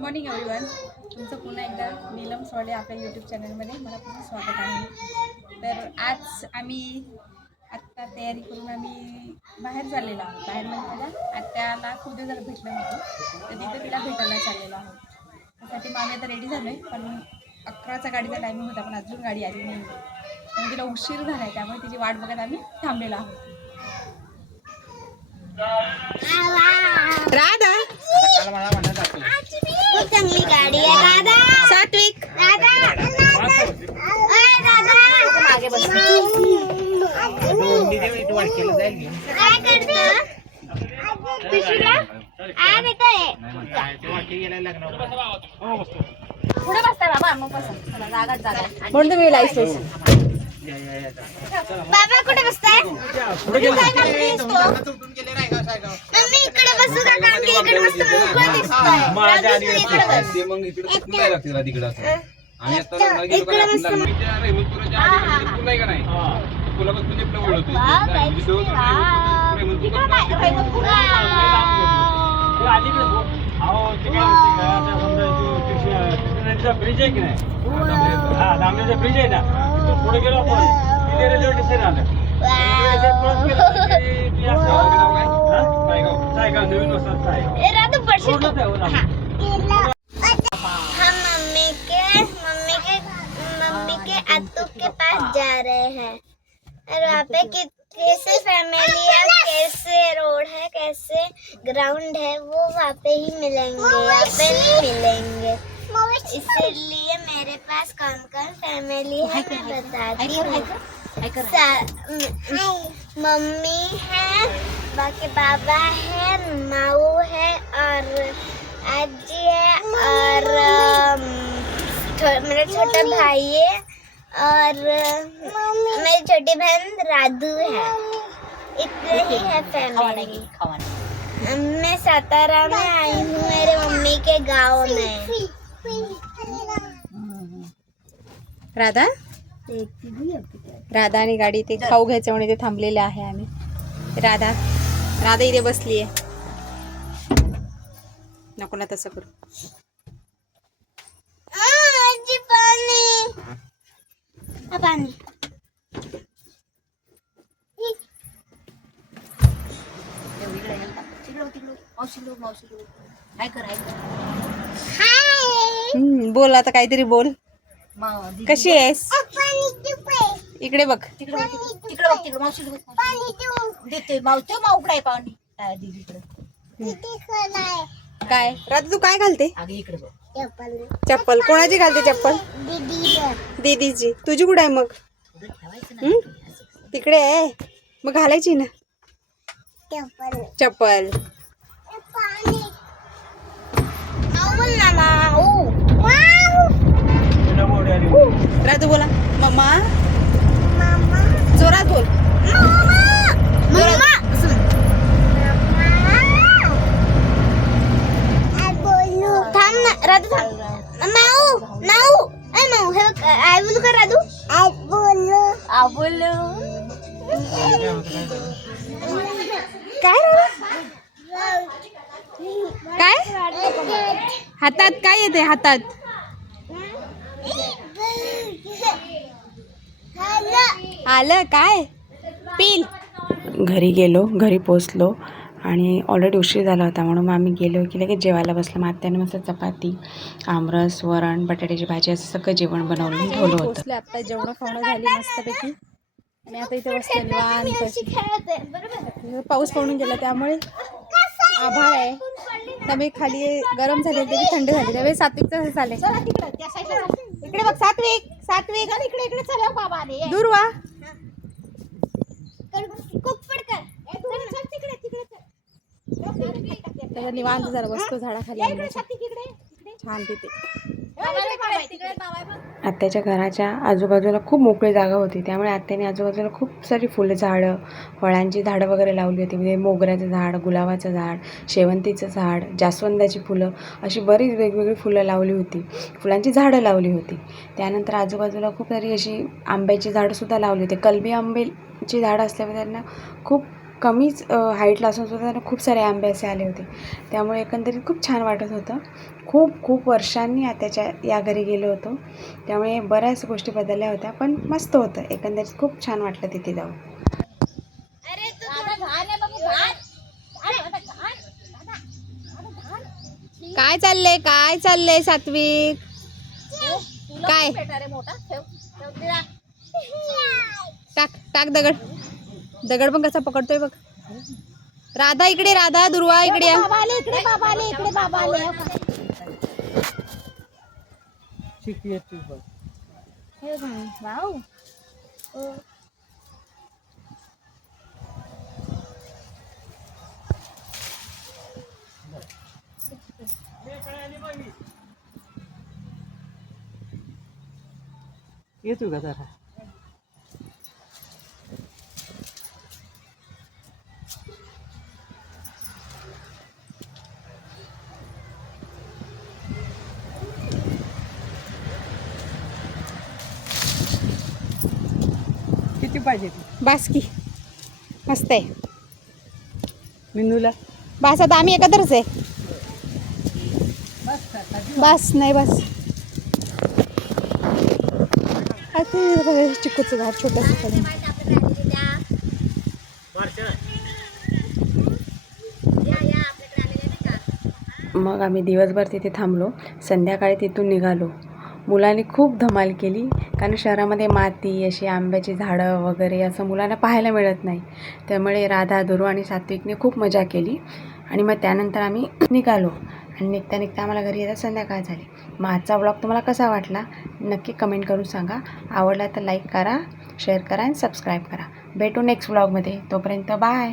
Morning everyone. तुमचं पुन्हा एकदा नीलम सोडे आपल्या यूट्यूब चॅनलमध्ये मला पुन्हा स्वागत आहे. तर आज आम्ही आत्ता तयारी करून आम्ही बाहेर चाललेलो आहोत. बाहेर म्हणजे माझ्या आत्याला खूप दिवस झालं भेटलं नव्हतं, तर तिथं तिला भेटायला चाललेलो आहोत. त्यासाठी मग आम्ही आता रेडी झालो आहे, पण 11चा गाडीचा टायमिंग होता, पण अजून गाडी आली नाही. त्यामुळे तिला उशीर झाला आहे, त्यामुळे तिची वाट बघत आम्ही थांबलेलो आहोत. राधा चांगली गाडी आहे दादा. सात्विक मागे बस. काय करते पुढे बसता बाबा. मग बसा जागा जागा म्हणून तुम्ही लाईसेन्स बाबा कुठे बसताय? मम्मी इकडे बसू का? कारण की इकडे मस्त मोकळं दिसतंय. मग इकडे लागते तिकडे असं आणि आता इकडे मस्त ब्रिज आहे की नाही? हा दामलेचा ब्रिज आहे ना, तिथून पुढे गेलो आपण तिथे रेल्वे स्टेशन आलं. सायगाव नवीन वस्तात सायगाव. हम मम्मी के आतू के पास जा रहे हैं और वहाँ पे कैसे फैमिली है, कैसे रोड है, कैसे ग्राउंड है, वो वहाँ पे ही मिलेंगे, यहाँ पे नहीं मिलेंगे. इसलिए मेरे पास कौन फैमिली है मैं बताती हूँ. मम्मी है, बाकी बाबा है, माऊ है और आजी है और मेरा छोटा भाई है और मेरी छोटी बहन राधू है. इतने ही है फैमिली. मैं सातारा में आई हूँ मेरे मम्मी के गांव में. राधा राधा आणि गाडी ते खाऊ घ्यायचं म्हणून इथे थांबलेले आहे आम्ही. राधा राधा इथे बसली आहे. नको ना तसं करू. आजी पाणी पाणी. बोल आता काहीतरी बोल. कशी आहेस? इकडे बघ. काय राधा तू काय घालते? चप्पल कोणाची घालते? चप्पल दीदीची. तुझी कुठे आहे मग? तिकडे आहे. मग घालायची ना चप्पल. राधू बोला. मम्मा जोरात बोल. थांब ना राधू थांब. माऊ माऊ ऐ माऊ हे आय बोलू का राधू? आय बोलू. आ बोलू. काय काय हातात काय येते? हातात आलं काय? पील. घरी गेलो, घरी पोचलो आणि ऑलरेडी उशीर झाला होता म्हणून मग आम्ही गेलो की लगेच जेवायला बसलो. मग आत्याने मस्त चपाती, आमरस, वरण, बटाट्याची भाजी असं सगळं जेवण बनवून ठेवलं होतं. आता जेवण खावणं झाली मस्तपैकी आणि आता इथे बसलो निवांत. पाऊस पडून गेला त्यामुळे आभाळ आहे. त्यामुळे खाली गरम झाले ते थंड झाले. त्यावेळी सात्विकचं चालेल. इकडे बघ सात्विक. सात्विक इकडे इकडे चला बाबा दूर वा. त्याचा निवांत जरा बसतो झाडाखाली छान तिथे. आत्याच्या घराच्या आजूबाजूला खूप मोकळी जागा होती, त्यामुळे आत्याने आजूबाजूला खूप सारी फुलं झाडं, फळांची झाडं वगैरे लावली होती. म्हणजे मोगऱ्याचं झाड, गुलाबाचं झाड, शेवंतीचं झाड, जास्वंदाची फुलं अशी बरीच वेगवेगळी फुलं लावली होती. फुलांची झाडं लावली होती. त्यानंतर आजूबाजूला खूप सारी अशी आंब्याची झाडंसुद्धा लावली होती. कलमी आंब्याची झाडं असल्यामुळे त्यांना खूप कमीच हाईटला असून सुद्धा त्यांना खूप सारे आंबे असे आले होते. त्यामुळे एकंदरीत खूप छान वाटत होतं. खूप खूप वर्षांनी त्याच्या या घरी गेलो होतो, त्यामुळे बऱ्याच गोष्टी बदलल्या होत्या, पण मस्त होतं. एकंदरीत खूप छान वाटलं तिथे जाऊन. अरे काय चाललंय सात्विक? काय टाक दगड पण कसा पकडतोय बघ. राधा इकडे, राधा दुर्वा इकडे या. येतो का जरा? किती पाहिजे बासकी मस्त आहे. मिनूला? बस आता आम्ही एकत्रच आहे. बस नाही बस. चिकूचं झाड छोटंसं. मग आम्ही दिवसभर तिथे थांबलो. संध्याकाळी तिथून निघालो. मुलांनी खूप धमाल केली, कारण शहरामध्ये माती, अशी आंब्याची झाडं वगैरे असं मुलांना पाहायला मिळत नाही. त्यामुळे राधा, दुर्वा आणि सात्विकने खूप मजा केली. आणि मग त्यानंतर आम्ही निघालो आणि निघता निघता आम्हाला घरी येता संध्याकाळ झाली. मग आजचा व्लॉग तुम्हाला कसा वाटला नक्की कमेंट करून सांगा. आवडला तर लाईक करा, शेअर करा आणि सबस्क्राईब करा. भेटू नेक्स्ट व्लॉगमध्ये. तोपर्यंत बाय.